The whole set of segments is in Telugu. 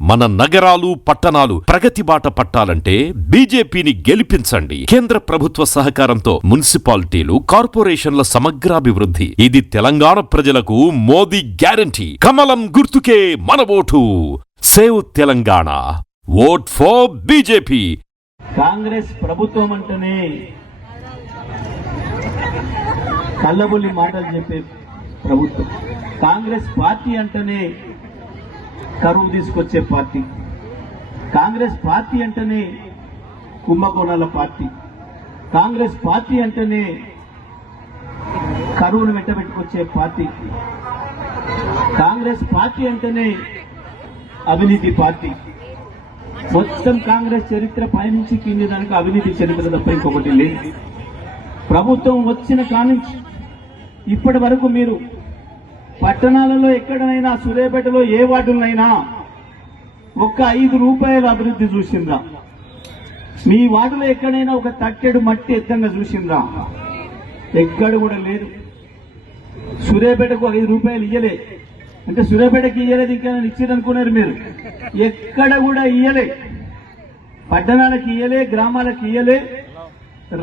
మన నగరాలు పట్టణాలు ప్రగతి బాట పట్టాలంటే బీజేపీని గెలిపించండి. కేంద్ర ప్రభుత్వ సహకారంతో మున్సిపాలిటీలు, కార్పొరేషన్ల సమగ్రాభివృద్ధి. ఇది తెలంగాణ ప్రజలకు మోదీ గ్యారంటీ. కమలం గుర్తుకే మన vote. Save Telangana. Vote for BJP. Congress ప్రభుత్వం అంటేనే కల్లబొల్లి మాటలు చెప్పే ప్రభుత్వం. కాంగ్రెస్ పార్టీ అంటేనే కరువు తీసుకొచ్చే పార్టీ. కాంగ్రెస్ పార్టీ అంటేనే కుంభకోణాల పార్టీ. కాంగ్రెస్ పార్టీ అంటేనే కరువును వెంటబెట్టుకొచ్చే పార్టీ. కాంగ్రెస్ పార్టీ అంటేనే అవినీతి పార్టీ. మొత్తం కాంగ్రెస్ చరిత్ర పైనుంచి కింది దానికి అవినీతి చరిత్ర తప్ప ఇంకొకటి లేదు. ప్రభుత్వం వచ్చిన కానుంచి ఇప్పటి వరకు మీరు పట్టణాలలో ఎక్కడైనా, సూర్యాపేటలో ఏ వార్డులైనా ఒక్క 5 రూపాయల అభివృద్ధి చూసిండ్రా? మీ వార్డులో ఎక్కడైనా ఒక తట్టెడు మట్టి ఎత్తంగా చూసిండ్రా? ఎక్కడ కూడా లేదు. సూర్యాపేటకు 5 రూపాయలు ఇయ్యలే అంటే సూర్యాపేటకి ఇయ్యలేదు, ఇంకా ఇచ్చిరనుకున్నారు మీరు. ఎక్కడ కూడా ఇయ్యలే. పట్టణాలకు ఇయ్యలే, గ్రామాలకు ఇయ్యలే.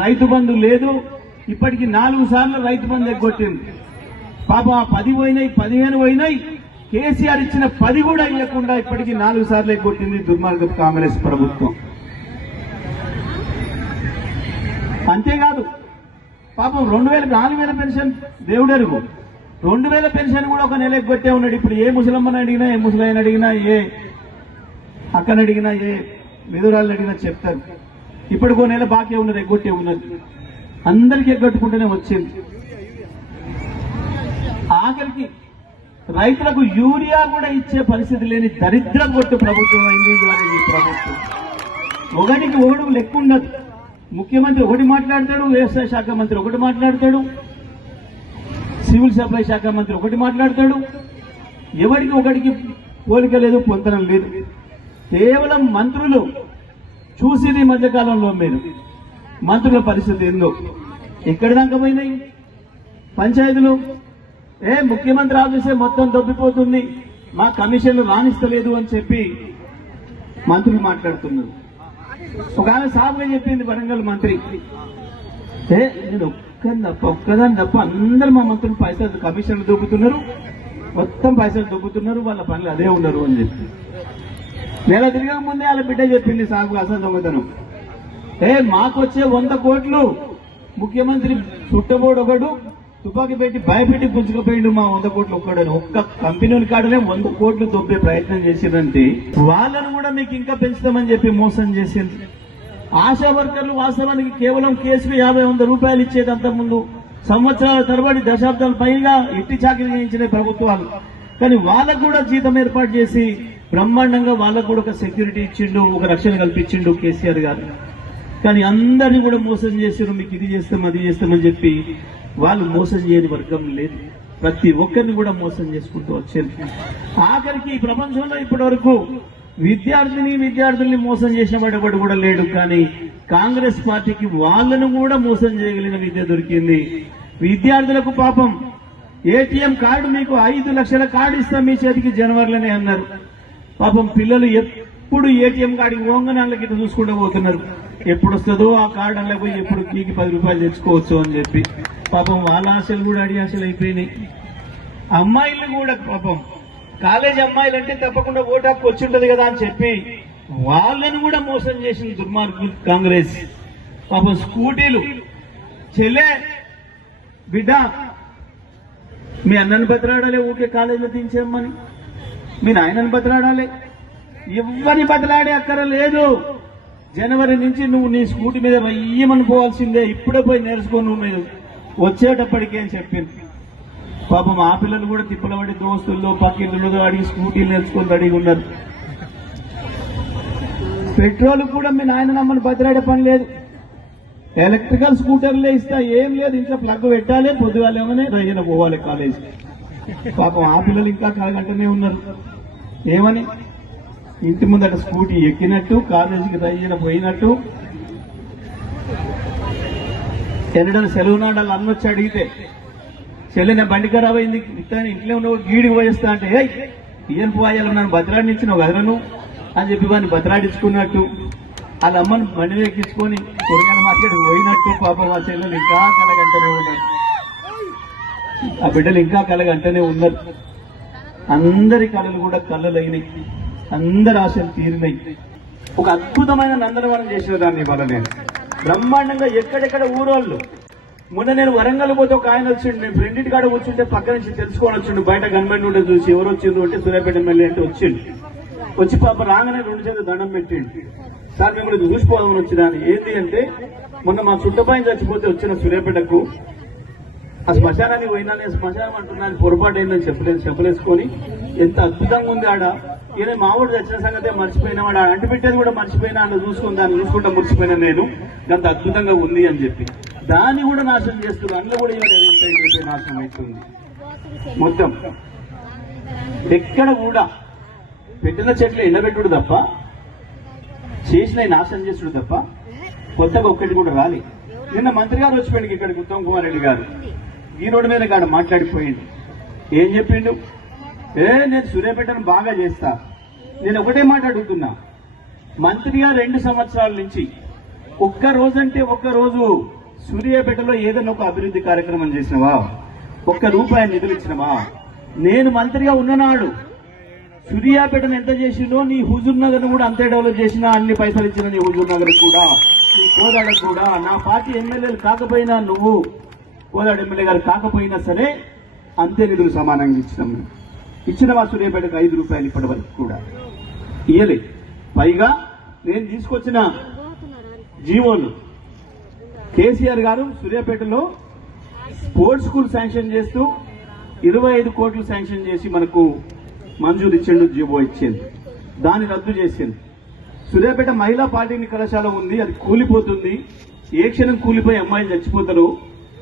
రైతు బంధు లేదు. ఇప్పటికి 4 సార్లు రైతు బంధు ఎగ్గొట్టింది. పాప 10 పోయినాయి, 15 పోయినాయి. కేసీఆర్ ఇచ్చిన 10 కూడా ఇవ్వకుండా ఇప్పటికీ 4 సార్లు ఎగ్గొట్టింది దుర్మార్గపు కాంగ్రెస్ ప్రభుత్వం. అంతేకాదు పాపం 4,000 పెన్షన్ దేవుడెరుగు. 2,000 పెన్షన్ కూడా ఒక నెల ఎగ్గొట్టే ఉన్నాడు. ఇప్పుడు ఏ ముసలమ్మని అడిగినా, ఏ ముసలాయని అడిగినా, ఏ అక్కని అడిగినా, ఏ విధురాలను అడిగినా చెప్తారు ఇప్పటికో నెల బాకే ఉన్నది, ఎగ్గొట్టే ఉన్నది. అందరికీ ఎగ్గొట్టుకుంటూనే వచ్చింది. ఆఖరికి రైతులకు యూరియా కూడా ఇచ్చే పరిస్థితి లేని దరిద్ర కొట్టు ప్రభుత్వం అయింది ఈ ప్రభుత్వం. ఒకటికి ఒకటి లెక్క ఉండదు. ముఖ్యమంత్రి ఒకటి మాట్లాడతాడు, వ్యవసాయ శాఖ మంత్రి ఒకటి మాట్లాడతాడు, సివిల్ సప్లై శాఖ మంత్రి ఒకటి మాట్లాడతాడు. ఎవరికి ఒకటికి పోలిక లేదు, పొంతనం లేదు. కేవలం మంత్రులు చూసింది ఈ మధ్యకాలంలో మీరు మంత్రుల పరిస్థితి ఏందో. ఎక్కడి దాకా పోయినాయి పంచాయతీలు? ముఖ్యమంత్రి ఆఫీసే మొత్తం దొబ్బిపోతుంది, మా కమిషన్లు రాణిస్తలేదు అని చెప్పి మంత్రులు మాట్లాడుతున్నారు. ఒక ఆమె సాగుగా చెప్పింది వరంగల్ మంత్రి, నేను ఒక్కదాన్ని తప్ప అందరు మా మంత్రులు పైసలు కమిషన్లు దొబ్బుతున్నారు, మొత్తం పైసలు దొబ్బుతున్నారు, వాళ్ళ పనులు అదే ఉన్నారు అని చెప్పి నెల తిరగక ముందే వాళ్ళ బిడ్డ చెప్పింది సాగు అసలు దొంగతనం. మాకొచ్చే 100 కోట్లు ముఖ్యమంత్రి చుట్టబోడు ఒకడు తుపాకీ పెట్టి భయపెట్టి పుంజుకుపోయిండు మా 100 కోట్లు ఒక్కడని. ఒక్క కంపెనీల కాడనే 100 కోట్లు దొబ్బే ప్రయత్నం చేసిందంటే వాళ్ళను కూడా మీకు ఇంకా పెంచుతామని చెప్పి మోసం చేసింది. ఆశా వర్కర్లు వాస్తవానికి కేవలం కేసుకు 50-100 రూపాయలు ఇచ్చేది. అంతకుముందు సంవత్సరాల తరబడి దశాబ్దాల పైగా ఎట్టి చాకరీ చేయించిన ప్రభుత్వాలు. కానీ వాళ్ళకు కూడా జీతం ఏర్పాటు చేసి బ్రహ్మాండంగా వాళ్ళకు కూడా ఒక సెక్యూరిటీ ఇచ్చిండు, ఒక రక్షణ కల్పించిండు కేసీఆర్ గారు. కానీ అందరినీ కూడా మోసం చేసారు. మీకు ఇది చేస్తాం, అది చేస్తామని చెప్పి వాళ్ళు మోసం చేయని వర్గం లేదు. ప్రతి ఒక్కరిని కూడా మోసం చేసుకుంటూ వచ్చారు. ఆఖరికి ఈ ప్రపంచంలో ఇప్పటి వరకు విద్యార్థుల్ని మోసం చేసిన వాడు కూడా లేడు. కానీ కాంగ్రెస్ పార్టీకి వాళ్ళను కూడా మోసం చేయగలిగిన విద్య దొరికింది. విద్యార్థులకు పాపం ఏటీఎం కార్డు, మీకు 5 లక్షల కార్డు ఇస్తాం మీ చేతికి జనవరిలోనే అన్నారు. పాపం పిల్లలు ఎప్పుడు ఏటీఎం కార్డు ఓంగని వాళ్ళకి చూసుకుంటూ పోతున్నారు. ఎప్పుడు వస్తుందో ఆ కార్డు అలా పోయి ఎప్పుడు కీకి 10 రూపాయలు తెచ్చుకోవచ్చు అని చెప్పి పాపం వాళ్ళ ఆశలు కూడా అడి ఆశలు అయిపోయినాయి. అమ్మాయిలు కూడా పాపం కాలేజీ అమ్మాయిలు అంటే తప్పకుండా ఓటు హక్కు వచ్చి ఉంటది కదా అని చెప్పి వాళ్ళను కూడా మోసం చేసిన దుర్మార్గులు కాంగ్రెస్. పాపం స్కూటీలు, చెల్లె బిడ్డ మీ అన్నను బతలాడాలి, ఊరికే కాలేజీలో దించేమ్మని, మీ నాయనని బతలాడాలి. ఎవరిని బతలాడే అక్కర లేదు. జనవరి నుంచి నువ్వు నీ స్కూటీ మీద వెయ్యమని పోవాల్సిందే, ఇప్పుడే పోయి నేర్చుకో నువ్వు మీరు వచ్చేటప్పటికే అని చెప్పింది. పాపం ఆ పిల్లలు కూడా తిప్పలబడి దోస్తుల్లో పక్కిళ్ళలో అడిగి స్కూటీలు నేర్చుకొని అడిగి ఉన్నారు. పెట్రోల్ కూడా మీ నాయన నమ్మని బతిలాడే పని లేదు. ఎలక్ట్రికల్ స్కూటర్లే ఇస్తా, ఏం లేదు, ఇంట్లో ప్లగ్ పెట్టాలి, పొద్దుగాలేమని రయ్యన పోవాలి కాలేజ్. పాపం ఆ పిల్లలు ఇంకా కలగంటనే ఉన్నారు. ఏమని ఇంటి ముందట స్కూటీ ఎక్కినట్టు, కాలేజీకి రయ్యన పోయినట్టు. ఎన్నడని సెలవు నాడాలు అన్నొచ్చి అడిగితే చెల్లె బండి ఖరాబ్ అయింది ఇంట్లో ఉన్న గీడికి పోయేస్తా అంటే ఈయన పోయాలి నన్ను బతిలాడినిచ్చినావు కదరా నువ్వు అని చెప్పి వాడిని బతలాడించుకున్నట్టు వాళ్ళ అమ్మని బండి ఎక్కించుకొని కూరగాయల మార్కెట్కి పోయినట్టు పాపం ఆ చెల్లెలు ఇంకా కలగంటనే ఉన్నారు, ఆ బిడ్డలు ఇంకా కలగంటనే ఉన్నారు. అందరి కళలు కూడా కళ్ళలు అయినాయి, అందరి ఆశలు తీరినాయి. ఒక అద్భుతమైన నందనవనం చేసిన దాన్ని ఇవాళ నేను బ్రహ్మాండంగా ఎక్కడెక్కడ ఊరోళ్ళు. మొన్న నేను వరంగల్ పోతే ఒక ఆయన వచ్చిండు, నేను ఫ్రెండ్ కాడ కూర్చుంటే పక్క నుంచి తెలుసుకొని వచ్చిండు, బయట గవర్నమెంట్ ఉంటే చూసి ఎవరు వచ్చిండ్రు అంటే సూర్యాపేట ఎమ్మెల్యే అంటే వచ్చిండు. వచ్చి పాప రాగానే 2 చేతులు దండం పెట్టిండు, సార్ మేము చూసిపోదామని వచ్చినా. ఏంటి అంటే మొన్న మా చుట్టపాయని చచ్చిపోతే వచ్చిన సూర్యాపేటకు ఆ శ్మశానానికి పోయినా, నేను శ్మశానం అంటున్నాను పొరపాటు అయిందని చెప్పలేసుకొని ఎంత అద్భుతంగా ఉంది ఆడ. ఈయన మావాడు చచ్చిన సంగతే మర్చిపోయినా, వాడు అంటి పెట్టేది కూడా మర్చిపోయినా, అన్న చూసుకుని దాన్ని చూసుకుంటా మర్చిపోయినా నేను, అంత అద్భుతంగా ఉంది అని చెప్పి దాన్ని కూడా నాశనం చేస్తున్నారు. అందులో కూడా ఇవాళ నాశనం అవుతుంది. మొత్తం ఎక్కడ కూడా పెట్టిన చెట్లు ఎండబెట్టుడు తప్ప, చేసిన నాశనం చేసుడు తప్ప కొత్తగా ఒక్కటి కూడా రాలి. నిన్న మంత్రి గారు వచ్చిపోయింది ఇక్కడికి, ఉత్తమ్ కుమార్ రెడ్డి గారు ఈ రోడ్డు మీద కాడ మాట్లాడిపోయింది. ఏం చెప్పిండు? నేను సూర్యాపేటను బాగా చేస్తా. నేను ఒకటే మాట అడుగుతున్నా, మంత్రిగా 2 సంవత్సరాల నుంచి ఒక్క రోజు సూర్యాపేటలో ఏదైనా ఒక అభివృద్ధి కార్యక్రమం చేసినవా? ₹1 నిధులు ఇచ్చినవా? నేను మంత్రిగా ఉన్ననాడు సూర్యాపేటను ఎంత చేసిండో నీ హుజూర్ నగర్ కూడా అంతే డెవలప్ చేసినా, అన్ని పైసలు ఇచ్చిన నీ హుజూర్ నగర్ కూడా, నీ కోదాడకు కూడా. నా పార్టీ ఎమ్మెల్యేలు కాకపోయినా, నువ్వు కోదాడ ఎమ్మెల్యే గారు కాకపోయినా సరే అంతే నిధులు సమానంగా ఇచ్చినాం. ఇచ్చిన మా సూర్యాపేటకు ₹5 ఇప్పటి వరకు కూడా ఇయ్యలే. పైగా నేను తీసుకొచ్చిన జీవోలు కేసీఆర్ గారు సూర్యాపేటలో స్పోర్ట్స్ స్కూల్ శాంక్షన్ చేస్తూ 25 కోట్లు శాంక్షన్ చేసి మనకు మంజూరు ఇచ్చిండు, జీవో ఇచ్చింది. దాన్ని రద్దు చేసింది. సూర్యాపేట మహిళా పాలిటెక్నిక్ కళాశాల ఉంది, అది కూలిపోతుంది. ఏ క్షణం కూలిపోయి అమ్మాయిలు చచ్చిపోతారు.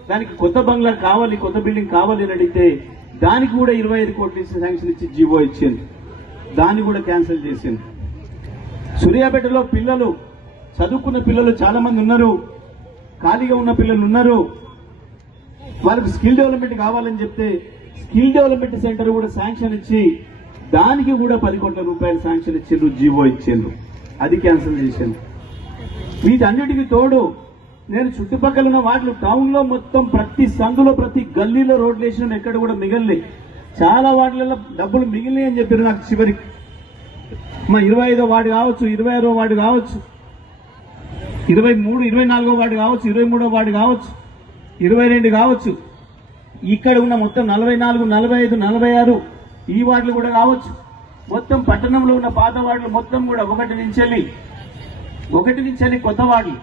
దానికి కొత్త బంగ్లా కావాలి, కొత్త బిల్డింగ్ కావాలి అని అడిగితే దానికి కూడా 25 కోట్లు శాంక్షన్ ఇచ్చి జీవో ఇచ్చింది. దాన్ని కూడా క్యాన్సిల్ చేసింది. సూర్యాపేటలో పిల్లలు, చదువుకున్న పిల్లలు చాలా మంది ఉన్నారు, ఖాళీగా ఉన్న పిల్లలు ఉన్నారు. వాళ్ళకి స్కిల్ డెవలప్మెంట్ కావాలని చెప్తే స్కిల్ డెవలప్మెంట్ సెంటర్ కూడా శాంక్షన్ ఇచ్చి దానికి కూడా ₹10 కోట్ల శాంక్షన్ ఇచ్చిండ్రు, జీవో ఇచ్చిండ్రు. అది క్యాన్సిల్ చేసిండ్రు. వీటన్నిటికీ తోడు నేను చుట్టుపక్కల ఉన్న వాటిలో టౌన్ లో మొత్తం ప్రతి సందులో ప్రతి గల్లీలో రోడ్లు వేసిన, ఎక్కడ కూడా మిగలలే. చాలా వాటిలలో డబ్బులు మిగిలినాయి అని చెప్పారు నాకు చివరికి. మా 25వ వార్డు కావచ్చు, 26వ వార్డు కావచ్చు, 23, 24వ వార్డు కావచ్చు, 23వ వార్డు కావచ్చు, 22 కావచ్చు, ఇక్కడ ఉన్న మొత్తం 44, 45, 46 ఈ వార్డులు కూడా కావచ్చు. మొత్తం పట్టణంలో ఉన్న పాత వార్డులు మొత్తం కూడా 1 నుంచి వెళ్ళి కొత్త వార్డులు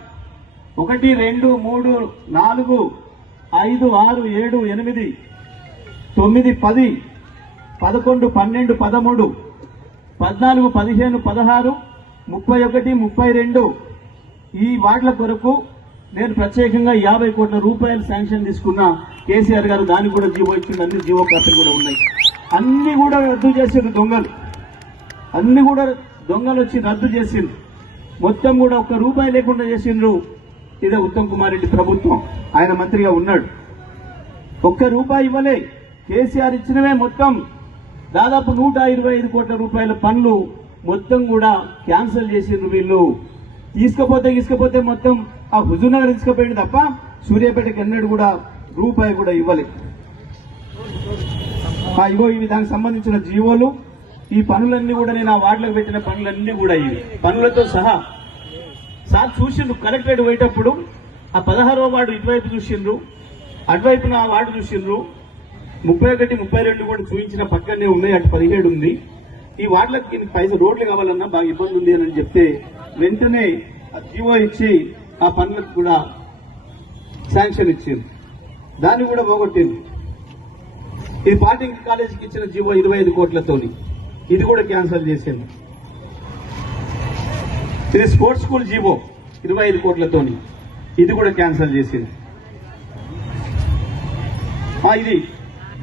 1, 2, 3, 4, 5, 6, 7, 8, 9, 10, 11, 12, 13, 14, 15, 16, 31, 32 ఈ వార్డుల కొరకు నేను ప్రత్యేకంగా ₹50 కోట్ల శాంక్షన్ తీసుకున్న కేసీఆర్ గారు. దానికి కూడా జీవో ఇచ్చింది. అన్ని జీవో కాపీలు కూడా ఉన్నాయి. అన్ని కూడా రద్దు చేసిండ్రు దొంగలు. అన్ని కూడా దొంగలు వచ్చి రద్దు చేసిండ్రు. మొత్తం కూడా ₹1 లేకుండా చేసిండ్రు. ఇదే ఉత్తమ్ కుమార్ రెడ్డి ప్రభుత్వం, ఆయన మంత్రిగా ఉన్నాడు. ₹1 ఇవ్వలే. కేసీఆర్ ఇచ్చినవే మొత్తం దాదాపు ₹125 కోట్ల పనులు మొత్తం కూడా క్యాన్సిల్ చేసిండ్రు వీళ్ళు. తీసుకపోతే మొత్తం ఆ హుజూర్ నగర్ తీసుకుపోయింది తప్ప సూర్యాపేటకి ఎన్నడూ కూడా ₹1 కూడా ఇవ్వలే. ఇగో ఇవి దానికి సంబంధించిన జీవోలు. ఈ పనులన్నీ కూడా నేను ఆ వార్డులకు పెట్టిన పనులన్నీ కూడా ఇవి పనులతో సహా. సార్ చూసిండ్రు కలెక్టరేట్ పోయేటప్పుడు ఆ 16వ వార్డు ఇటువైపు చూసిండ్రు, అటువైపున ఆ వార్డు చూసిండ్రు. 31, 32 కూడా చూపించిన పక్కనే ఉన్నాయి, అటు 17 ఉంది. ఈ వార్డులకి రోడ్లు కావాలన్నా బాగా ఇబ్బంది ఉంది అని చెప్తే వెంటనే జీవో ఇచ్చి ఆ పనులకు కూడా శాంక్షన్ ఇచ్చింది. దాన్ని కూడా పోగొట్టింది. ఇది పాలిటెక్నిక్ కాలేజీకి ఇచ్చిన జీవో 25 కోట్లతోని ఇది కూడా క్యాన్సిల్ చేసింది. ఇది స్పోర్ట్స్ స్కూల్ జీవో 25 కోట్లతోని ఇది కూడా క్యాన్సిల్ చేసింది. ఇది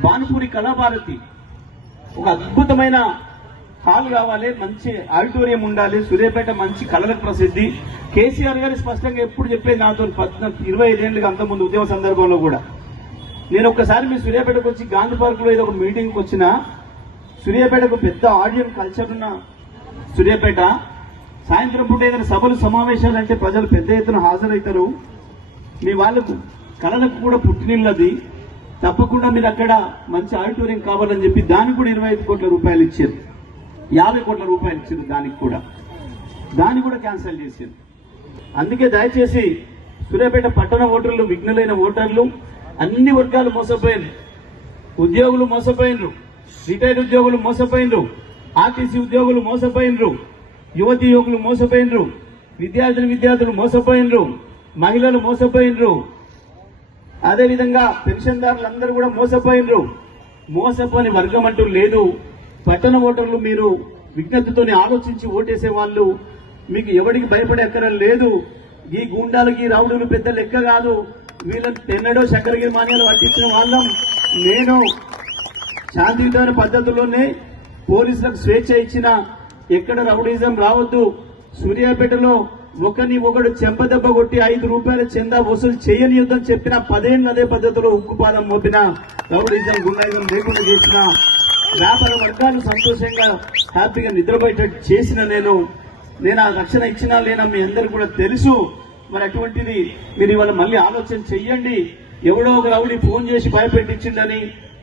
భానుపూరి కళాభారతి ఒక అద్భుతమైన హాల్ కావాలి, మంచి ఆడిటోరియం ఉండాలి. సూర్యాపేట మంచి కళలకు ప్రసిద్ధి. కేసీఆర్ గారు స్పష్టంగా ఎప్పుడు చెప్పేది నాతో 25 ఏళ్ళకి అంతకుముందు ఉద్యమ సందర్భంలో కూడా. నేను ఒక్కసారి మీ సూర్యాపేటకు వచ్చి గాంధీ పార్క్ లో ఏదో ఒక మీటింగ్కి వచ్చిన, సూర్యాపేటకు పెద్ద ఆడియన్ కల్చర్ ఉన్న సూర్యాపేట సాయంత్రం పూట ఏదైనా సభలు సమావేశాలు అంటే ప్రజలు పెద్ద ఎత్తున హాజరవుతారు. మీ వాళ్ళకు కళలకు కూడా పుట్టినిల్లది. తప్పకుండా మీరు అక్కడ మంచి ఆడిటోరియం కావాలని చెప్పి దానికి కూడా 25 కోట్ల రూపాయలు ఇచ్చారు, 50 కోట్ల రూపాయలు ఇచ్చారు. దాన్ని కూడా క్యాన్సిల్ చేశారు. అందుకే దయచేసి సూర్యాపేట పట్టణ ఓటర్లు, విఘ్నులైన ఓటర్లు, అన్ని వర్గాలు మోసపోయినారు. ఉద్యోగులు మోసపోయినరు, రిటైర్డ్ ఉద్యోగులు మోసపోయినరు, ఆర్టీసీ ఉద్యోగులు మోసపోయినరు, యువతి యువకులు మోసపోయినరు, విద్యార్థులు మోసపోయినరు, మహిళలు మోసపోయినరు, అదేవిధంగా పెన్షన్దారులందరూ కూడా మోసపోయినరు. మోసపోని వర్గం అంటూ లేదు. పట్టణ ఓటర్లు మీరు విజ్ఞతతోనే ఆలోచించి ఓటేసే వాళ్ళు, మీకు ఎవరికి భయపడే అక్కర లేదు. ఈ గూండాలకి రౌడులు పెద్ద లెక్క కాదు. వీళ్ళని తెన్నడో చక్రగిరి మాన్యాలు పట్టించిన వాళ్ళం. నేను శాంతియుతమైన పద్ధతుల్లోనే పోలీసులకు స్వేచ్ఛ ఇచ్చిన, ఎక్కడ రౌడీజం రావద్దు. సూర్యాపేటలో ఒకడు చెంపదెబ్బ కొట్టి 5 రూపాయల చందా వసూలు చేయనియొద్దని చెప్పిన 10 ఏళ్ళు అదే పద్ధతిలో ఉక్కుపాదం మోపిన, రౌడీజం గుండాయిజం లేకుండా చేసిన, వ్యాపార వర్గాలు సంతోషంగా హ్యాపీగా నిద్రపోయేటట్టు చేసిన నేను ఆ రక్షణ ఇచ్చినా లేనా మీ అందరూ కూడా తెలుసు. మరి అటువంటిది మీరు ఇవాళ మళ్ళీ ఆలోచన చెయ్యండి. ఎవడో ఒక రౌడీ ఫోన్ చేసి భయపెట్టించిండని,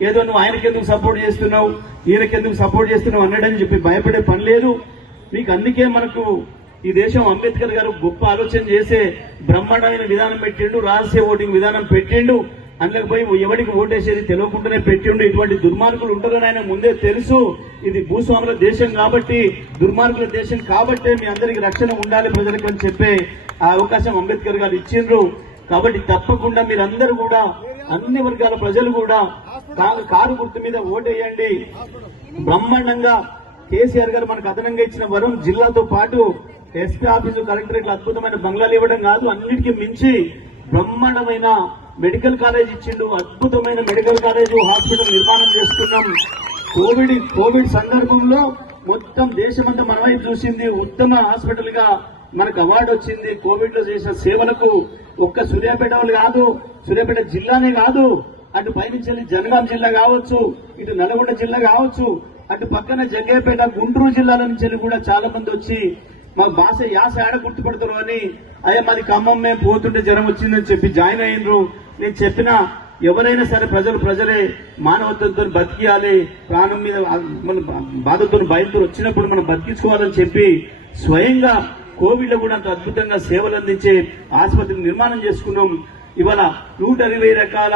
ఏదో నువ్వు ఆయనకెందుకు సపోర్ట్ చేస్తున్నావు, ఈయనకెందుకు సపోర్ట్ చేస్తున్నావు అన్నాడని చెప్పి భయపడే పని లేదు మీకు. అందుకే మనకు ఈ దేశం అంబేద్కర్ గారు గొప్ప ఆలోచన చేసే బ్రహ్మాండమైన విధానం పెట్టిండు, రహస్య ఓటింగ్ విధానం పెట్టిండు. అందులోకి పోయి ఎవరికి ఓటేసేది తెలియకుండానే పెట్టిండు. ఇటువంటి దుర్మార్గులు ఉంటారని ఆయన ముందే తెలుసు. ఇది భూస్వాముల దేశం కాబట్టి, దుర్మార్గుల దేశం కాబట్టే మీ అందరికి రక్షణ ఉండాలి ప్రజలకు అని చెప్పే ఆ అవకాశం అంబేద్కర్ గారు ఇచ్చిండ్రు. కాబట్టి తప్పకుండా మీరందరూ కూడా, అన్ని వర్గాల ప్రజలు కూడా కారు గుర్తు మీద ఓటేయండి. బ్రహ్మాండంగా కేసీఆర్ గారు మనకు అదనంగా ఇచ్చిన వరం, జిల్లాతో పాటు ఎస్పీ ఆఫీసు, కలెక్టరేట్లు అద్భుతమైన బంగ్లాలు ఇవ్వడం కాదు, అన్నిటికీ మించి బ్రహ్మాండమైన మెడికల్ కాలేజ్ ఇచ్చిండు. అద్భుతమైన మెడికల్ కాలేజ్, హాస్పిటల్ నిర్మాణం చేసుకున్నాం. కోవిడ్ సందర్భంలో మొత్తం దేశమంతా మన వైపు చూసింది. ఉత్తమ హాస్పిటల్ గా మనకు అవార్డు వచ్చింది. కోవిడ్ లో చేసిన సేవలకు ఒక్క సూర్యాపేట వాళ్ళు కాదు, సూర్యాపేట జిల్లానే కాదు, అటు పైనుంచి జనగాం జిల్లా కావచ్చు, ఇటు నల్గొండ జిల్లా కావచ్చు, అటు పక్కన జగ్గయ్యపేట, గుంటూరు జిల్లాల నుంచి కూడా చాలా మంది వచ్చి మాకు భాష యాస ఆడ గుర్తుపడతారు అని, అయ్యా మాది ఖమ్మం, మేము పోతుంటే జ్వరం వచ్చిందని చెప్పి జాయిన్ అయ్యిండ్రు. నేను చెప్పిన ఎవరైనా సరే ప్రజలే మానవత్వంతో బతికియాలి, ప్రాణం మీద మన బాధతో భయంతో వచ్చినప్పుడు మనం బతికించుకోవాలని చెప్పి స్వయంగా కోవిడ్ లో కూడా అంత అద్భుతంగా సేవలు అందించే ఆసుపత్రిని నిర్మాణం చేసుకున్నాం. ఇవాళ 120 రకాల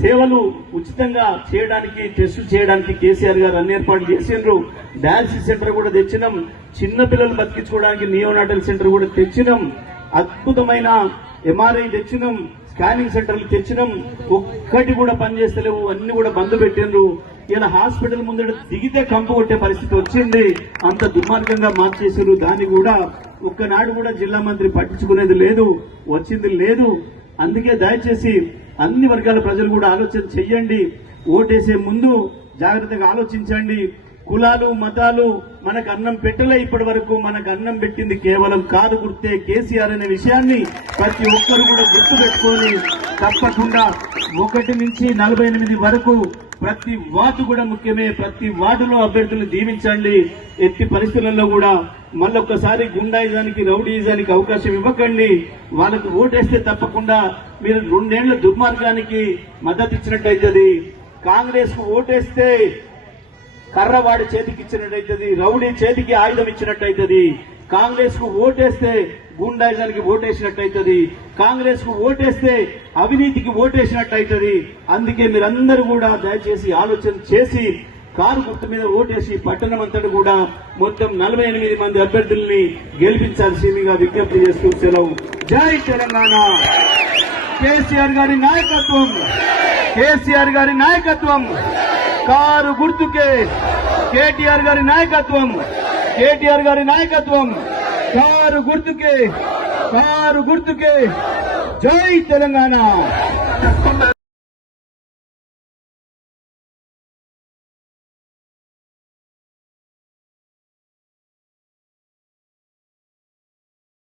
సేవలు ఉచితంగా చేయడానికి, టెస్టు చేయడానికి కేసీఆర్ గారు అన్ని ఏర్పాట్లు చేసిండ్రు. డయాలసిస్ సెంటర్ కూడా తెచ్చినాం. చిన్నపిల్లలు బతికించుకోవడానికి నియోనాటల్ సెంటర్ కూడా తెచ్చినాం. అద్భుతమైన ఎంఆర్ఐ తెచ్చినాం, స్కానింగ్ సెంటర్లు తెచ్చినాం. ఒక్కటి కూడా పనిచేస్తలేవు, అన్ని కూడా బంద్ పెట్టిండ్రు. ఇలా హాస్పిటల్ ముందర దిగితే కంపు కొట్టే పరిస్థితి వచ్చింది. అంత దుర్మార్గంగా మార్చేసారు. దాన్ని కూడా ఒక్కనాడు కూడా జిల్లా మంత్రి పట్టించుకునేది లేదు, వచ్చింది లేదు. అందుకే దయచేసి అన్ని వర్గాల ప్రజలు కూడా ఆలోచన చెయ్యండి. ఓటేసే ముందు జాగ్రత్తగా ఆలోచించండి. కులాలు, మతాలు మనకు అన్నం పెట్టలే. ఇప్పటి వరకు మనకు అన్నం పెట్టింది కేవలం కారు గుర్తే, కేసీఆర్ అనే విషయాన్ని ప్రతి ఒక్కరు కూడా గుర్తు పెట్టుకొని తప్పకుండా 1 నుంచి 48 వరకు ప్రతి వార్డు కూడా ముఖ్యమే. ప్రతి వార్డులో అభ్యర్థులను దీవించండి. ఎట్టి పరిస్థితులలో కూడా మళ్ళొక్కసారి గుండాయిజానికి, రౌడీయిజానికి అవకాశం ఇవ్వకండి. వాళ్ళకు ఓటేస్తే తప్పకుండా మీరు 2 ఏళ్ల దుర్మార్గానికి మద్దతు ఇచ్చినట్టయితది. కాంగ్రెస్ కు ఓటేస్తే కర్రవాడి చేతికి ఇచ్చినట్టయితది, రౌడీ చేతికి ఆయుధం ఇచ్చినట్టయితది. కాంగ్రెస్ కు ఓటేస్తే గుండాయిజానికి ఓటేసినట్టయితది. కాంగ్రెస్ కు ఓటేస్తే అవినీతికి ఓటేసినట్టయితది. అందుకే మీరందరూ కూడా దయచేసి ఆలోచన చేసి కారు గుర్తు మీద ఓటేసి పట్టణం అంతటా కూడా మొత్తం 48 మంది అభ్యర్థుల్ని గెలిపించాల్సిందిగా విజ్ఞప్తి చేస్తూ సెలవు. జై తెలంగాణ. కేసీఆర్ గారి నాయకత్వం, కేసీఆర్ గారి నాయకత్వం, కారు గుర్తుకే కేటీఆర్ గారి నాయకత్వం, కేటీఆర్ గారి నాయకత్వం, కారు గుర్తుకే, కారు గుర్తుకే. జై తెలంగాణ.